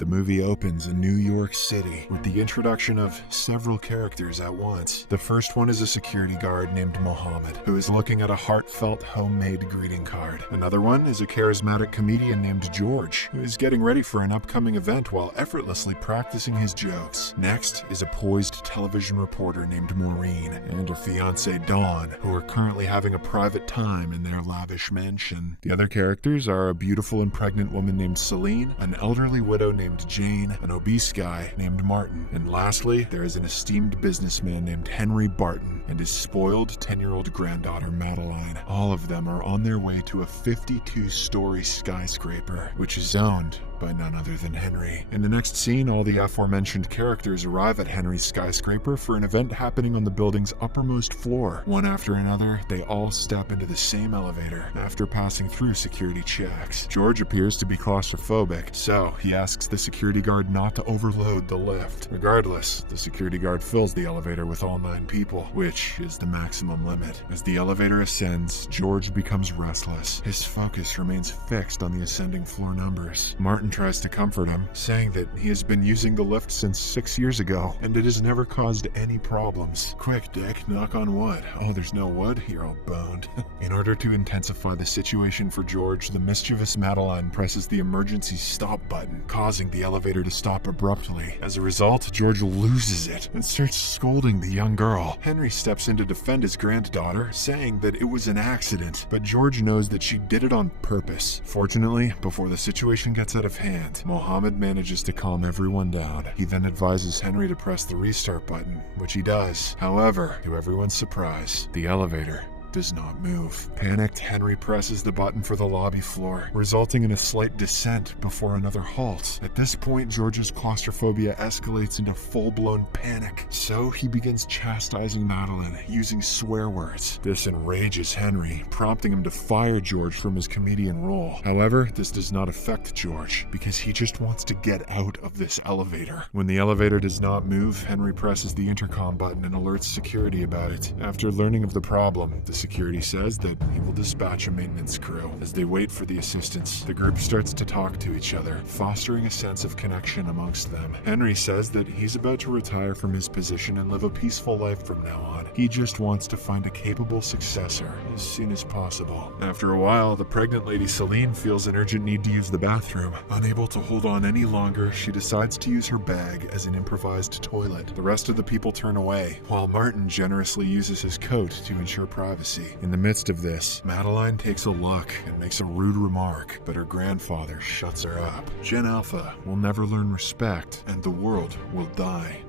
The movie opens in New York City with the introduction of several characters at once. The first one is a security guard named Mohammed, who is looking at a heartfelt homemade greeting card. Another one is a charismatic comedian named George, who is getting ready for an upcoming event while effortlessly practicing his jokes. Next is a poised television reporter named Maureen and her fiancée Dawn, who are currently having a private time in their lavish mansion. The other characters are a beautiful and pregnant woman named Celine, an elderly widow named Jane, an obese guy named Martin, and lastly, there is an esteemed businessman named Henry Barton and his spoiled 10-year-old granddaughter Madeline. All of them are on their way to a 52-story skyscraper, which is owned by none other than Henry. In the next scene, all the aforementioned characters arrive at Henry's skyscraper for an event happening on the building's uppermost floor. One after another, they all step into the same elevator after passing through security checks. George appears to be claustrophobic, so he asks the security guard not to overload the lift. Regardless, the security guard fills the elevator with all 9 people, which is the maximum limit. As the elevator ascends, George becomes restless. His focus remains fixed on the ascending floor numbers. Martin tries to comfort him, saying that he has been using the lift since 6 years ago, and it has never caused any problems. Quick, Dick, knock on wood. Oh, there's no wood? You're all boned. In order to intensify the situation for George, the mischievous Madeline presses the emergency stop button, causing the elevator to stop abruptly. As a result, George loses it and starts scolding the young girl. Henry steps in to defend his granddaughter, saying that it was an accident, but George knows that she did it on purpose. Fortunately, before the situation gets out of hand, Mohammed manages to calm everyone down. He then advises Henry to press the restart button, which he does. However, to everyone's surprise, the elevator does not move. Panicked, Henry presses the button for the lobby floor, resulting in a slight descent before another halt. At this point, George's claustrophobia escalates into full-blown panic, so he begins chastising Madeline using swear words. This enrages Henry, prompting him to fire George from his comedian role. However, this does not affect George, because he just wants to get out of this elevator. When the elevator does not move, Henry presses the intercom button and alerts security about it. After learning of the problem, the security says that he will dispatch a maintenance crew. As they wait for the assistance, the group starts to talk to each other, fostering a sense of connection amongst them. Henry says that he's about to retire from his position and live a peaceful life from now on. He just wants to find a capable successor as soon as possible. After a while, the pregnant lady Celine feels an urgent need to use the bathroom. Unable to hold on any longer, she decides to use her bag as an improvised toilet. The rest of the people turn away, while Martin generously uses his coat to ensure privacy. In the midst of this, Madeline takes a look and makes a rude remark, but her grandfather shuts her up. Gen Alpha will never learn respect, and the world will die.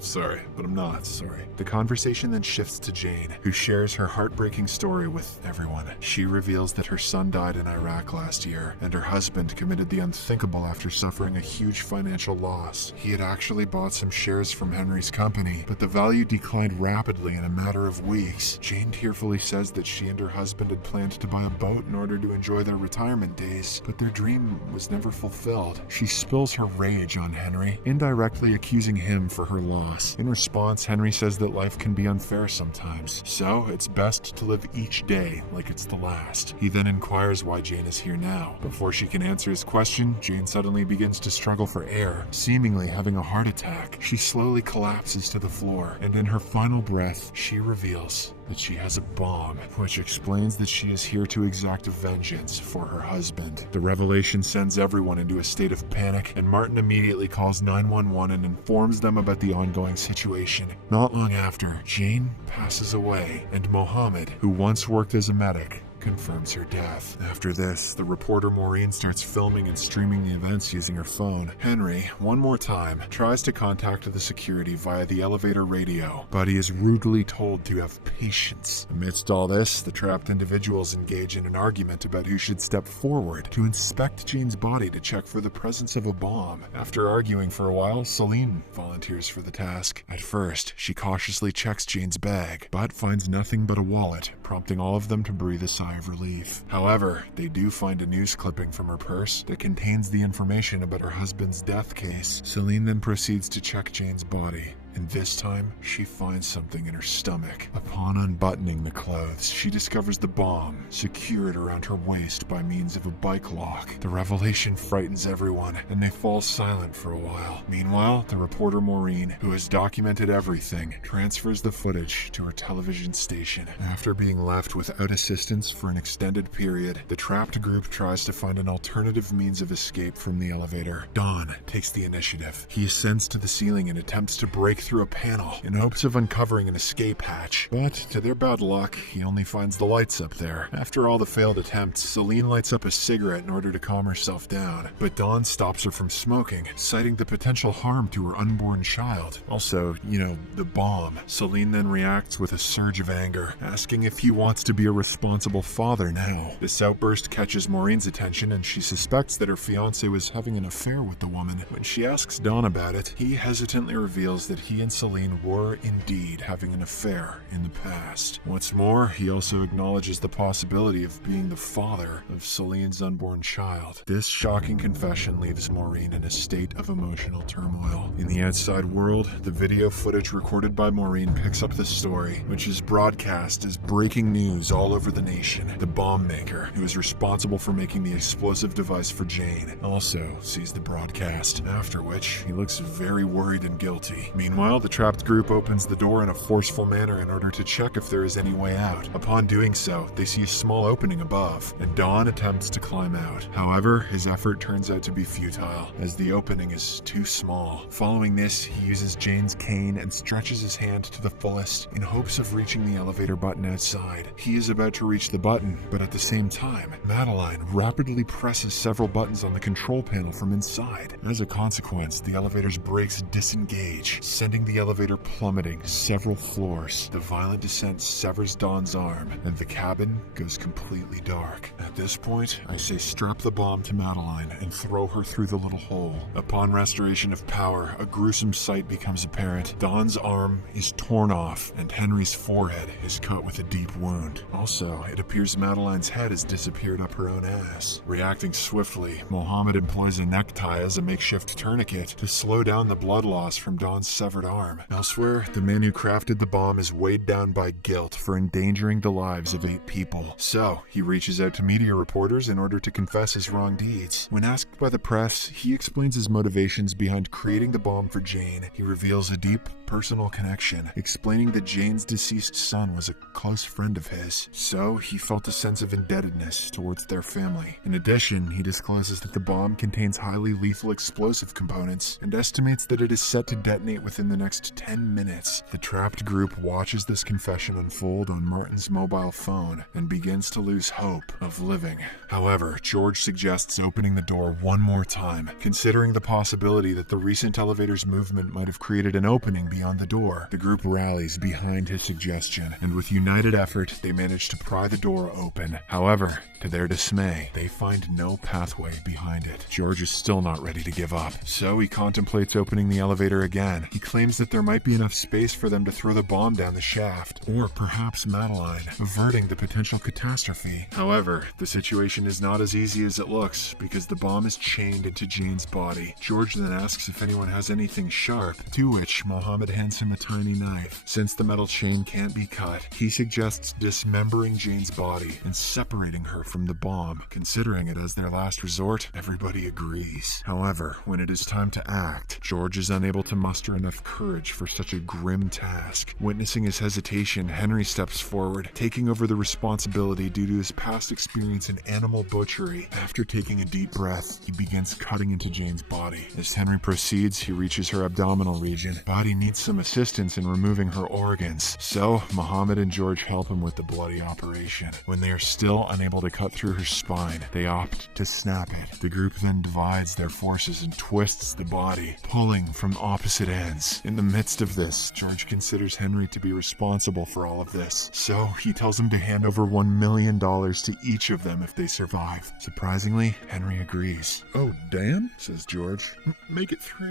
Sorry, but I'm not sorry. The conversation then shifts to Jane, who shares her heartbreaking story with everyone. She reveals that her son died in Iraq last year, and her husband committed the unthinkable after suffering a huge financial loss. He had actually bought some shares from Henry's company, but the value declined rapidly in a matter of weeks. Jane tearfully says that she and her husband had planned to buy a boat in order to enjoy their retirement days, but their dream was never fulfilled. She spills her rage on Henry, indirectly accusing him for her loss. In response, Henry says that life can be unfair sometimes, so it's best to live each day like it's the last. He then inquires why Jane is here now. Before she can answer his question, Jane suddenly begins to struggle for air, seemingly having a heart attack. She slowly collapses to the floor, and in her final breath, she reveals that she has a bomb, which explains that she is here to exact vengeance for her husband. The revelation sends everyone into a state of panic, and Martin immediately calls 911 and informs them about the ongoing situation. Not long after, Jane passes away, and Mohammed, who once worked as a medic, confirms her death. After this, the reporter Maureen starts filming and streaming the events using her phone. Henry, one more time, tries to contact the security via the elevator radio, but he is rudely told to have patience. Amidst all this, the trapped individuals engage in an argument about who should step forward to inspect Jane's body to check for the presence of a bomb. After arguing for a while, Celine volunteers for the task. At first, she cautiously checks Jane's bag, but finds nothing but a wallet, prompting all of them to breathe a sigh of relief. However, they do find a news clipping from her purse that contains the information about her husband's death case. Celine then proceeds to check Jane's body. and this time she finds something in her stomach. Upon unbuttoning the clothes, she discovers the bomb secured around her waist by means of a bike lock. The revelation frightens everyone, and they fall silent for a while. Meanwhile, the reporter Maureen, who has documented everything, transfers the footage to her television station. After being left without assistance for an extended period, the trapped group tries to find an alternative means of escape from the elevator. Don takes the initiative. He ascends to the ceiling and attempts to break through a panel in hopes of uncovering an escape hatch. But to their bad luck, he only finds the lights up there. After all the failed attempts, Celine lights up a cigarette in order to calm herself down, but Don stops her from smoking, citing the potential harm to her unborn child. Also, the bomb. Celine then reacts with a surge of anger, asking if he wants to be a responsible father now. This outburst catches Maureen's attention, and she suspects that her fiancé was having an affair with the woman. When she asks Don about it, he hesitantly reveals that he and Celine were indeed having an affair in the past. What's more, he also acknowledges the possibility of being the father of Celine's unborn child. This shocking confession leaves Maureen in a state of emotional turmoil. In the outside world, the video footage recorded by Maureen picks up the story, which is broadcast as breaking news all over the nation. The bomb maker, who is responsible for making the explosive device for Jane, also sees the broadcast, after which he looks very worried and guilty. Meanwhile, the trapped group opens the door in a forceful manner in order to check if there is any way out. Upon doing so, they see a small opening above, and Don attempts to climb out. However, his effort turns out to be futile, as the opening is too small. Following this, he uses Jane's cane and stretches his hand to the fullest in hopes of reaching the elevator button outside. He is about to reach the button, but at the same time, Madeline rapidly presses several buttons on the control panel from inside. As a consequence, the elevator's brakes disengage, sending the elevator plummeting several floors. The violent descent severs Don's arm, and the cabin goes completely dark. At this point, I say strap the bomb to Madeline and throw her through the little hole. Upon restoration of power, a gruesome sight becomes apparent. Don's arm is torn off, and Henry's forehead is cut with a deep wound. Also, it appears Madeline's head has disappeared up her own ass. Reacting swiftly, Mohammed employs a necktie as a makeshift tourniquet to slow down the blood loss from Don's severed arm. Elsewhere, the man who crafted the bomb is weighed down by guilt for endangering the lives of 8 people. So, he reaches out to media reporters in order to confess his wrong deeds. When asked by the press, he explains his motivations behind creating the bomb for Jane. He reveals a deep personal connection, explaining that Jane's deceased son was a close friend of his, so he felt a sense of indebtedness towards their family. In addition, he discloses that the bomb contains highly lethal explosive components and estimates that it is set to detonate within the next 10 minutes. The trapped group watches this confession unfold on Martin's mobile phone and begins to lose hope of living. However, George suggests opening the door one more time, considering the possibility that the recent elevator's movement might have created an opening beyond the door. The group rallies behind his suggestion, and with united effort, they manage to pry the door open. However, to their dismay, they find no pathway behind it. George is still not ready to give up, so he contemplates opening the elevator again. He claims that there might be enough space for them to throw the bomb down the shaft, or perhaps Madeline, averting the potential catastrophe. However, the situation is not as easy as it looks, because the bomb is chained into Jane's body. George then asks if anyone has anything sharp, to which Mohammed hands him a tiny knife. Since the metal chain can't be cut, he suggests dismembering Jane's body and separating her from the bomb. Considering it as their last resort, everybody agrees. However, when it is time to act, George is unable to muster enough courage for such a grim task. Witnessing his hesitation, Henry steps forward, taking over the responsibility due to his past experience in animal butchery. After taking a deep breath, he begins cutting into Jane's body. As Henry proceeds, he reaches her abdominal region. Body needs some assistance in removing her organs, so Mohammed and George help him with the bloody operation. When they are still unable to cut through her spine, they opt to snap it. The group then divides their forces and twists the body, pulling from opposite ends. In the midst of this, George considers Henry to be responsible for all of this, so he tells him to hand over $1 million to each of them if they survive. Surprisingly, Henry agrees. "Oh, damn," says George. "Make it 3.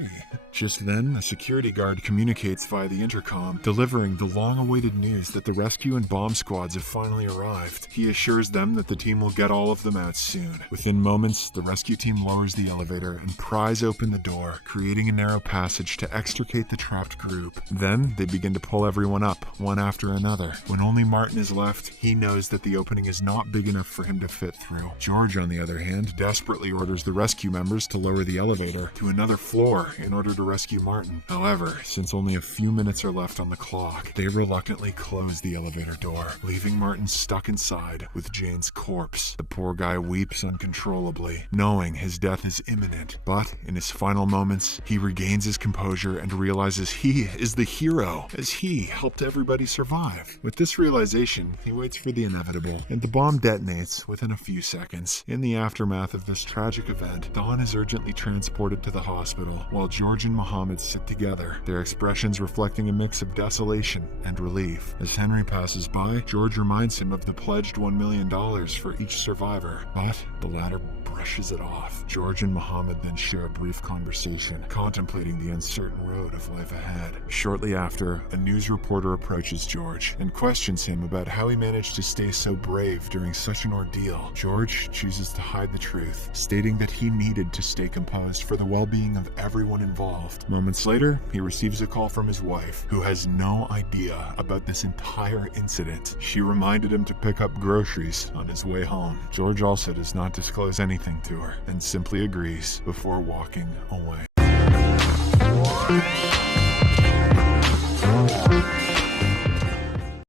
Just then, a security guard communicates communicates via the intercom, delivering the long-awaited news that the rescue and bomb squads have finally arrived. He assures them that the team will get all of them out soon. Within moments, the rescue team lowers the elevator and pries open the door, creating a narrow passage to extricate the trapped group. Then, they begin to pull everyone up, one after another. When only Martin is left, he knows that the opening is not big enough for him to fit through. George, on the other hand, desperately orders the rescue members to lower the elevator to another floor in order to rescue Martin. However, since only a few minutes are left on the clock, they reluctantly close the elevator door, leaving Martin stuck inside with Jane's corpse. The poor guy weeps uncontrollably, knowing his death is imminent. But in his final moments, he regains his composure and realizes he is the hero, as he helped everybody survive. With this realization, he waits for the inevitable, and the bomb detonates within a few seconds. In the aftermath of this tragic event, Dawn is urgently transported to the hospital, while George and Mohammed sit together, their expressions reflecting a mix of desolation and relief. As Henry passes by, George reminds him of the pledged $1 million for each survivor, but the latter brushes it off. George and Mohammed then share a brief conversation, contemplating the uncertain road of life ahead. Shortly after, a news reporter approaches George and questions him about how he managed to stay so brave during such an ordeal. George chooses to hide the truth, stating that he needed to stay composed for the well-being of everyone involved. Moments later, he receives a call from his wife, who has no idea about this entire incident. She reminded him to pick up groceries on his way home. George also does not disclose anything to her and simply agrees before walking away.